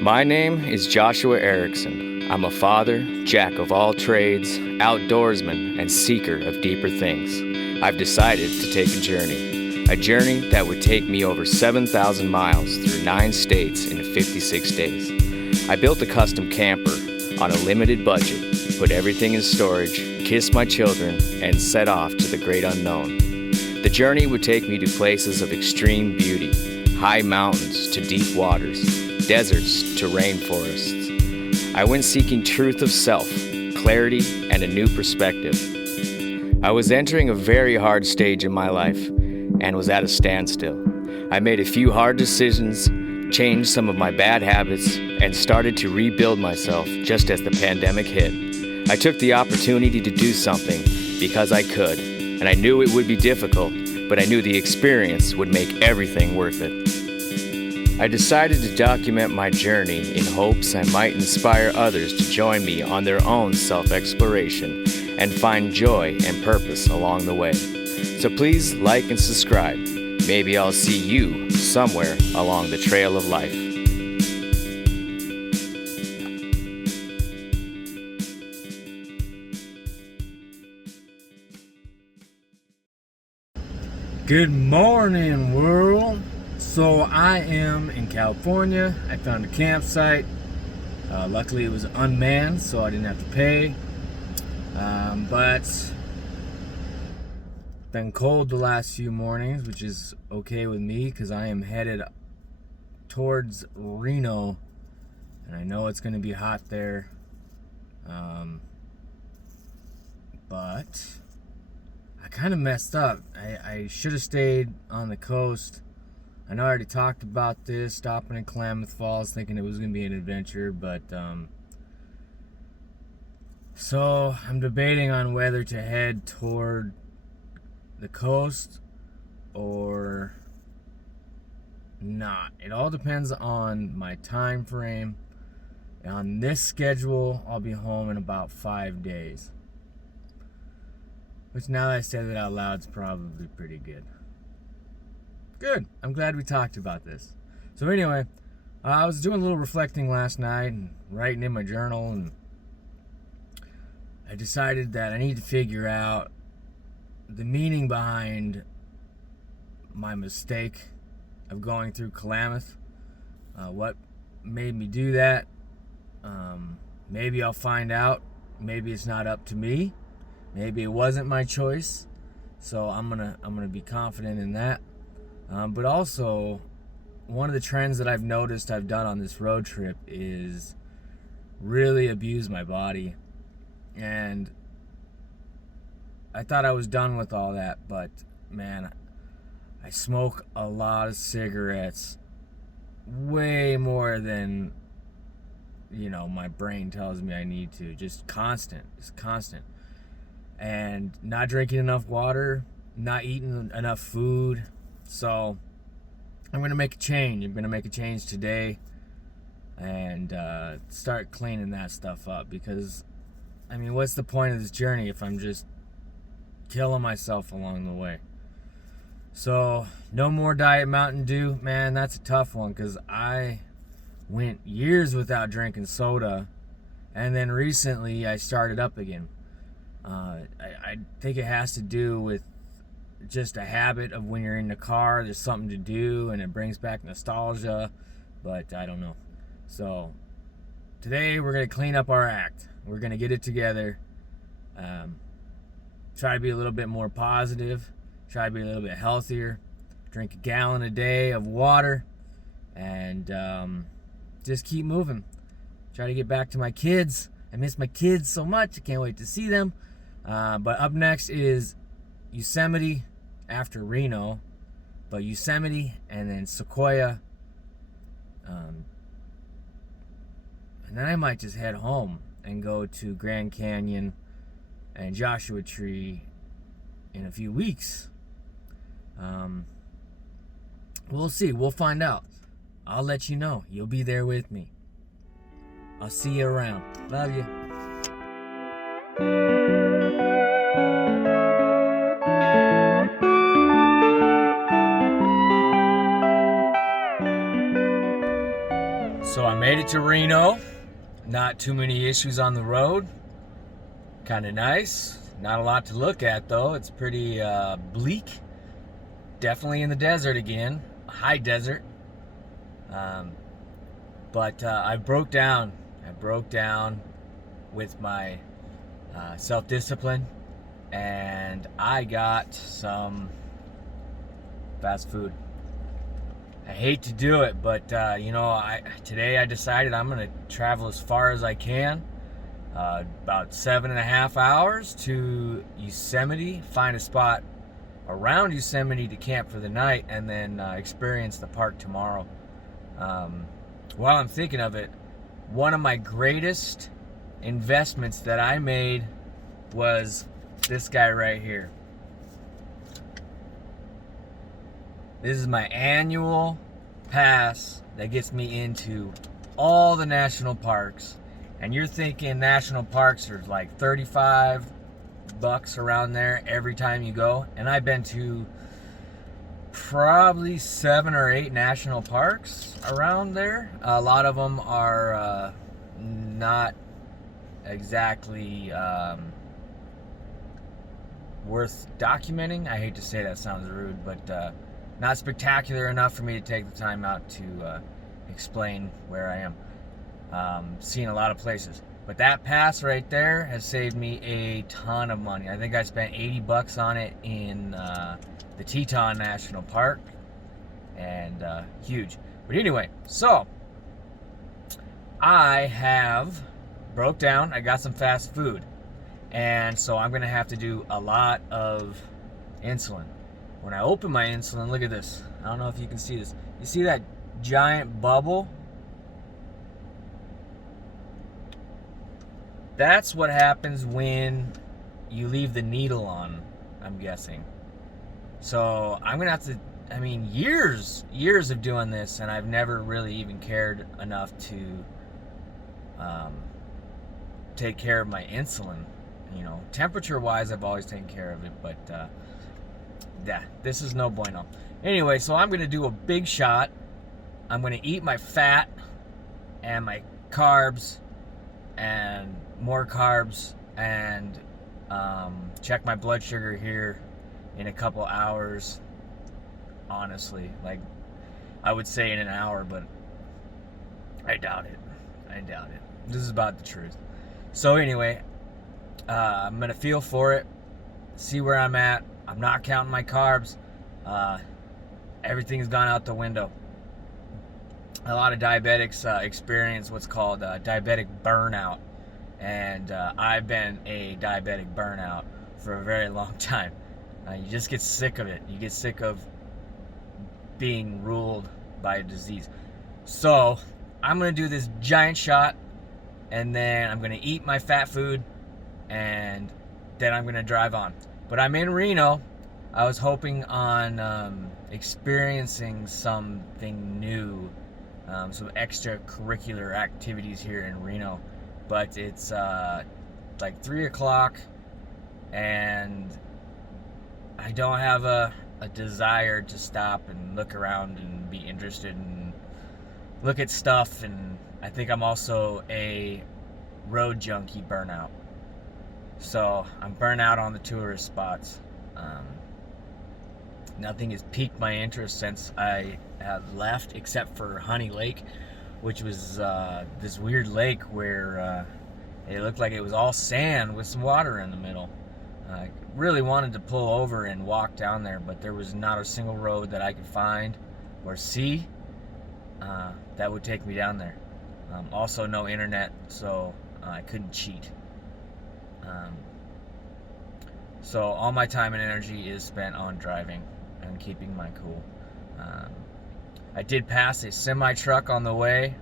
My name is Joshua Erickson. I'm a father, jack of all trades, outdoorsman, and seeker of deeper things. I've decided to take a journey that would take me over 7,000 miles through 9 states in 56 days. I built a custom camper on a limited budget, put everything in storage, kissed my children, and set off to the great unknown. The journey would take me to places of extreme beauty, high mountains to deep waters, deserts to rainforests. I went seeking truth of self, clarity, and a new perspective. I was entering a very hard stage in my life and was at a standstill. I made a few hard decisions, changed some of my bad habits, and started to rebuild myself just as the pandemic hit. I took the opportunity to do something because I could, and I knew it would be difficult, but I knew the experience would make everything worth it. I decided to document my journey in hopes I might inspire others to join me on their own self-exploration and find joy and purpose along the way. So please like and subscribe. Maybe I'll see you somewhere along the trail of life. Good morning, world. So I am in California. I found a campsite. Luckily it was unmanned, so I didn't have to pay. But been cold the last few mornings, which is okay with me because I am headed towards Reno, and I know it's going to be hot there. But I kind of messed up. I should have stayed on the coast. I know I already talked about this, stopping in Klamath Falls, thinking it was going to be an adventure, but so I'm debating on whether to head toward the coast or not. It all depends on my time frame. On this schedule, I'll be home in about 5 days. Which, now that I say that out loud, is probably pretty good. Good. I'm glad we talked about this. So anyway, I was doing a little reflecting last night and writing in my journal, and I decided that I need to figure out the meaning behind my mistake of going through Klamath. What made me do that? Maybe I'll find out. Maybe it's not up to me. Maybe it wasn't my choice. So I'm gonna be confident in that. But also, one of the trends that I've noticed I've done on this road trip is really abuse my body. And I thought I was done with all that, but man, I smoke a lot of cigarettes, way more than, my brain tells me I need to. Just constant. And not drinking enough water, not eating enough food. So I'm going to make a change. I'm going to make a change today and start cleaning that stuff up, because, what's the point of this journey if I'm just killing myself along the way? So no more Diet Mountain Dew. Man, that's a tough one, because I went years without drinking soda, and then recently I started up again. I think it has to do with just a habit of when you're in the car, there's something to do and it brings back nostalgia, but I don't know. So today we're going to clean up our act. We're going to get it together. Try to be a little bit more positive, try to be a little bit healthier, drink a gallon a day of water, and just keep moving. Try to get back to my kids. I miss my kids so much. I can't wait to see them. But up next is Yosemite after Reno, but Yosemite and then Sequoia, and then I might just head home and go to Grand Canyon and Joshua Tree in a few weeks. We'll see. We'll find out. I'll let you know. You'll be there with me. I'll see you around. Love you. So I made it to Reno. Not too many issues on the road. Kind of nice. Not a lot to look at though. It's pretty bleak. Definitely in the desert again. High desert. But I broke down. I broke down with my self-discipline, and I got some fast food. I hate to do it, but today I decided I'm gonna travel as far as I can, about 7.5 hours to Yosemite, find a spot around Yosemite to camp for the night, and then experience the park tomorrow. While I'm thinking of it, one of my greatest investments that I made was this guy right here. This is my annual pass that gets me into all the national parks. And you're thinking national parks are like $35 around there every time you go. And I've been to probably 7 or 8 national parks around there. A lot of them are not exactly worth documenting. I hate to say that, sounds rude, but not spectacular enough for me to take the time out to explain where I am. Seen a lot of places, but that pass right there has saved me a ton of money. I think I spent $80 on it in the Teton National Park, and huge. But anyway, so I have broke down. I got some fast food, and so I'm gonna have to do a lot of insulin. When I open my insulin, look at this. I don't know if you can see this. You see that giant bubble? That's what happens when you leave the needle on, I'm guessing. So I'm gonna have to, years of doing this, and I've never really even cared enough to take care of my insulin. Temperature wise, I've always taken care of it, but yeah, this is no bueno. Anyway, so I'm gonna do a big shot. I'm gonna eat my fat and my carbs and more carbs, and check my blood sugar here in a couple hours. Honestly, like, I would say in an hour, but I doubt it. This is about the truth. So anyway, I'm gonna feel for it, see where I'm at. I'm not counting my carbs. Everything's gone out the window. A lot of diabetics experience what's called diabetic burnout, and I've been a diabetic burnout for a very long time. You just get sick of it. You get sick of being ruled by a disease. So I'm gonna do this giant shot, and then I'm gonna eat my fat food, and then I'm gonna drive on. But I'm in Reno. I was hoping on experiencing something new, some extracurricular activities here in Reno. But it's like 3 o'clock, and I don't have a desire to stop and look around and be interested and look at stuff. And I think I'm also a road junkie burnout. So I'm burnt out on the tourist spots. Nothing has piqued my interest since I have left, except for Honey Lake, which was this weird lake where it looked like it was all sand with some water in the middle. I really wanted to pull over and walk down there, but there was not a single road that I could find or see that would take me down there. Also no internet, so I couldn't cheat. So all my time and energy is spent on driving and keeping my cool. I did pass a semi-truck on the way,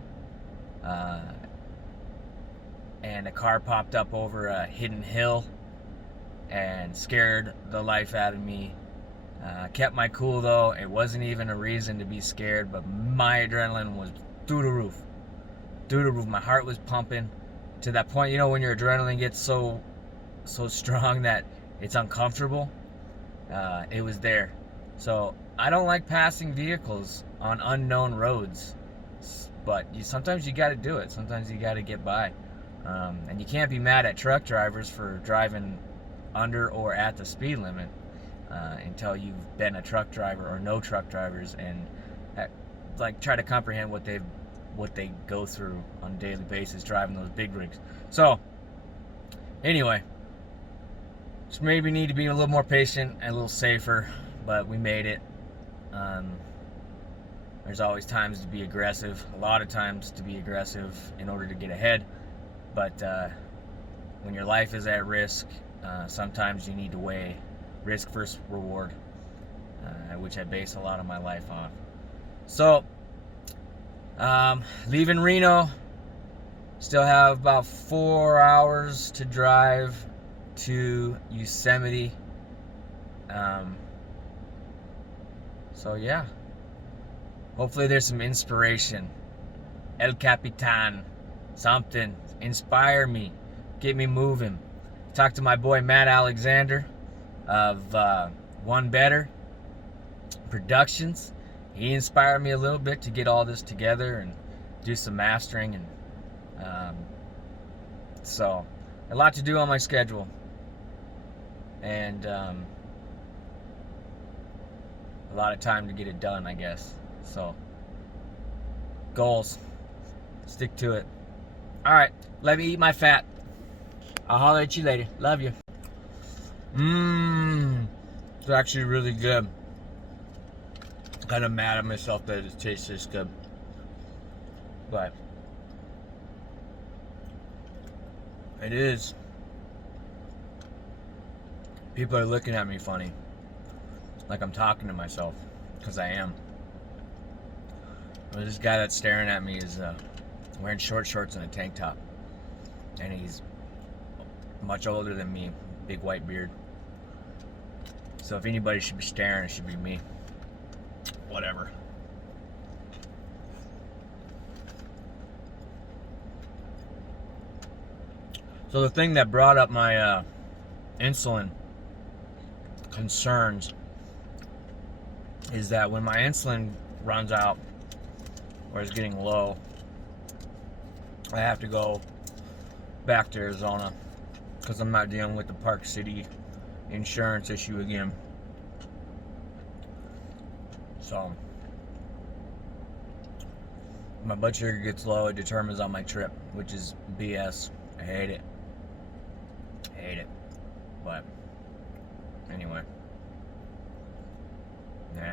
and a car popped up over a hidden hill and scared the life out of me. Kept my cool though. It wasn't even a reason to be scared, but my adrenaline was through the roof. My heart was pumping to that point, when your adrenaline gets so strong that it's uncomfortable. It was there. So I don't like passing vehicles on unknown roads, but sometimes you got to do it. Sometimes you got to get by. And you can't be mad at truck drivers for driving under or at the speed limit until you've been a truck driver or know truck drivers and like try to comprehend what they go through on a daily basis driving those big rigs. So anyway, just maybe need to be a little more patient and a little safer, but we made it. There's always times to be aggressive, a lot of times to be aggressive in order to get ahead, but when your life is at risk, sometimes you need to weigh risk versus reward, which I base a lot of my life on. So leaving Reno, still have about 4 hours to drive to Yosemite. So yeah, hopefully there's some inspiration. El Capitan, something, inspire me, get me moving. Talk to my boy Matt Alexander of One Better Productions. He inspired me a little bit to get all this together and do some mastering, and so a lot to do on my schedule, and a lot of time to get it done, I guess. So goals, stick to it. All right, let me eat my fat. I'll holler at you later. Love you. It's actually really good. Kind of mad at myself that it tastes this good, but it is. People are looking at me funny, like I'm talking to myself, because I am. But this guy that's staring at me is wearing short shorts and a tank top, and he's much older than me, big white beard. So if anybody should be staring, it should be me. Whatever. So the thing that brought up my insulin concerns is that when my insulin runs out or is getting low, I have to go back to Arizona because I'm not dealing with the Park City insurance issue again. So my blood sugar gets low, it determines on my trip, which is BS. I hate it. But anyway, nah.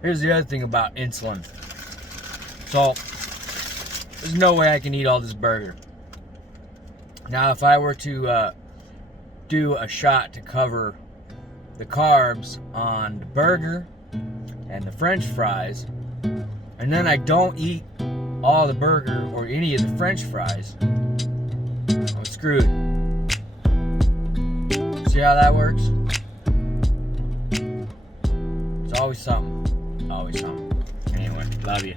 Here's the other thing about insulin. So there's no way I can eat all this burger. Now if I were to do a shot to cover the carbs on the burger and the French fries, and then I don't eat all the burger or any of the French fries, I'm screwed. See how that works? It's always something. Always something. Anyway, love you.